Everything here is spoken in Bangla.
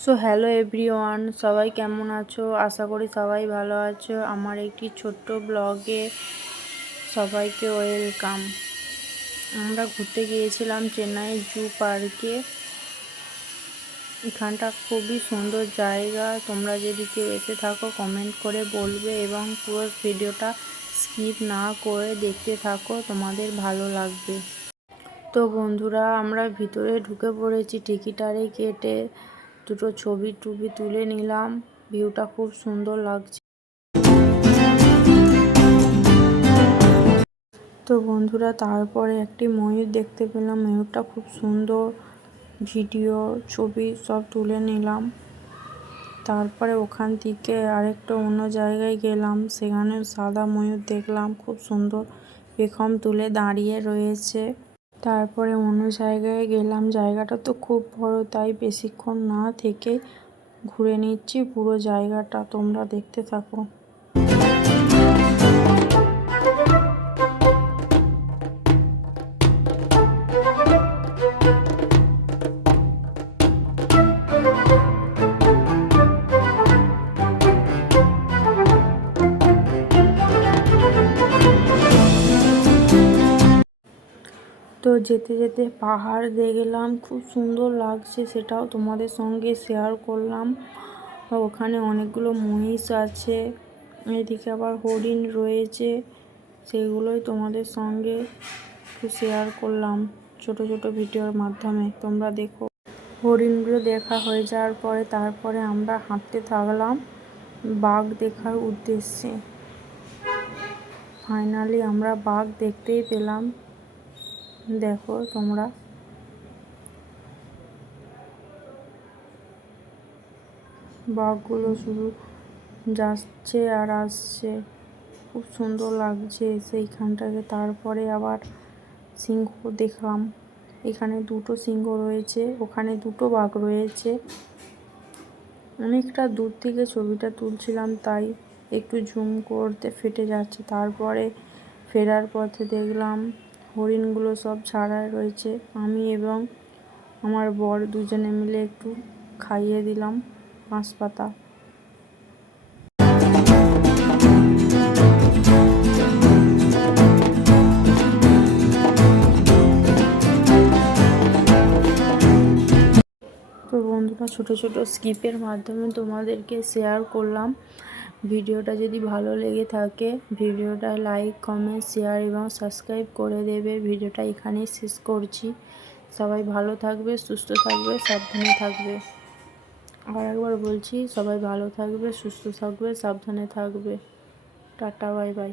সো হ্যালো এভরিওয়ান সবাই কেমন আছো? আশা করি সবাই ভালো আছো। আমার একটি ছোট্ট ব্লগে সবাইকে ওয়েলকাম আমরা ঘুরতে গিয়েছিলাম চেন্নাই জু পার্কে এখানটা খুবই সুন্দর জায়গা। তোমরা যদি কেউ এসে থাকো কমেন্ট করে বলবে এবং পুরো ভিডিওটা স্কিপ না করে দেখতে থাকো, তোমাদের ভালো লাগবে। তো বন্ধুরা, আমরা ভিতরে ঢুকে পড়েছি টিকিটারে কেটে। দুটো ছবি টুবি তুলে নিলাম। ভিউটা খুব সুন্দর লাগছে। তো বন্ধুরা, তারপরে একটি ময়ূর দেখতে পেলাম। ময়ূরটা খুব সুন্দর। ভিডিও, ছবি সব তুলে নিলাম। তারপরে ওখান থেকে আরেকটা অন্য জায়গায় গেলাম। সেখানে সাদা ময়ূর দেখলাম। খুব সুন্দর পেখম তুলে দাঁড়িয়ে রয়েছে। তারপরে অন্য জায়গায় গেলাম। জায়গাটা তো খুব বড়, তাই বেশিক্ষণ না থেকে ঘুরে নিচ্ছি। পুরো জায়গাটা তোমরা দেখতে থাকো। তো যেতে যেতে পাহাড় দেখলাম, খুব সুন্দর লাগছে সেটাও তোমাদের সঙ্গে শেয়ার করলাম। ওখানে অনেকগুলো মহিষ আছে, এদিকে আবার হরিণ রয়েছে, সেগুলোই তোমাদের সঙ্গে শেয়ার করলাম ছোট ছোট ভিডিওর মাধ্যমে। তোমরা দেখো, হরিণগুলো দেখা হয়ে যাওয়ার পরে তারপরে আমরা হাঁটতে থাকলাম বাঘ দেখার উদ্দেশ্যে। ফাইনালি আমরা বাঘ দেখতেই পেলাম। দেখো তোমরা। বাঘগুলো শুধু যাচ্ছে আর আসছে। খুব সুন্দর লাগছে সেইখানটাকে। তারপরে আবার সিংহ দেখলাম। এখানে দুটো সিংহ রয়েছে, ওখানে দুটো বাঘ রয়েছে। অনেকটা দূর থেকে ছবিটা তুলছিলাম, তাই একটু জুম করতে, ফেটে যাচ্ছে। তারপরে ফেরার পথে দেখলাম হরিণগুলো সব ছাড়াই রয়েছে। আমি এবং আমার বর দুজনে মিলে একটু খাইয়ে দিলাম ঘাস পাতা তো বন্ধুরা, ছোটো ছোটো স্কিপের মাধ্যমে তোমাদেরকে শেয়ার করলাম। ভিডিওটা যদি ভালো লেগে থাকে, ভিডিওটা লাইক, কমেন্ট, শেয়ার এবং সাবস্ক্রাইব করে দেবে। ভিডিওটা এখানেই শেষ করছি। সবাই ভালো থাকবে, সুস্থ থাকবে, সাবধানে থাকবে। আর একবার বলছি, সবাই ভালো থাকবে, সুস্থ থাকবে, সাবধানে থাকবে। Tata, bye bye.